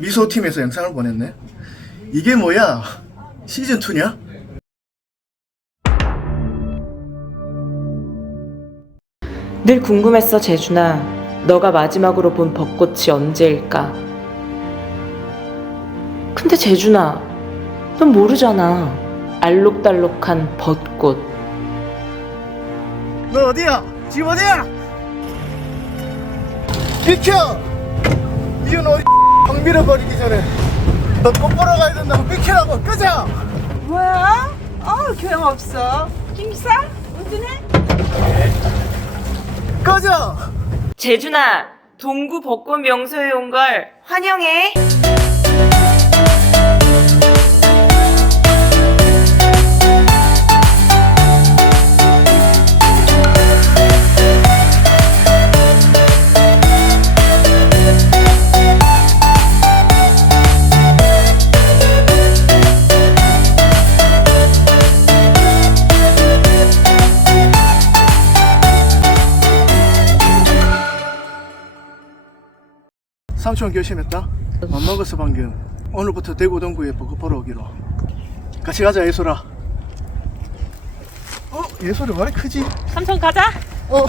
미소팀에서 영상을 보냈네. 이게 뭐야? 시즌2냐? 늘 궁금했어, 재준아. 너가 마지막으로 본 벚꽃이 언제일까? 근데 재준아, 넌 모르잖아. 알록달록한 벚꽃. 너 어디야? 지금 어디야? 비켜! 이윤 어디 방 밀어버리기 전에 너꼭 보러 가야 된다고 비키라고 끄자! 뭐야? 어, 교양 없어. 김기사? 운전해? 꺼져! 재준아, 동구 벚꽃 명소에 온 걸 환영해. 삼촌 결심했다. 맘 먹었어 방금. 오늘부터 대구 동구에 벚꽃 보러 오기로. 같이 가자 예솔아. 어? 예솔이 왜 이렇게 크지? 삼촌 가자. 어?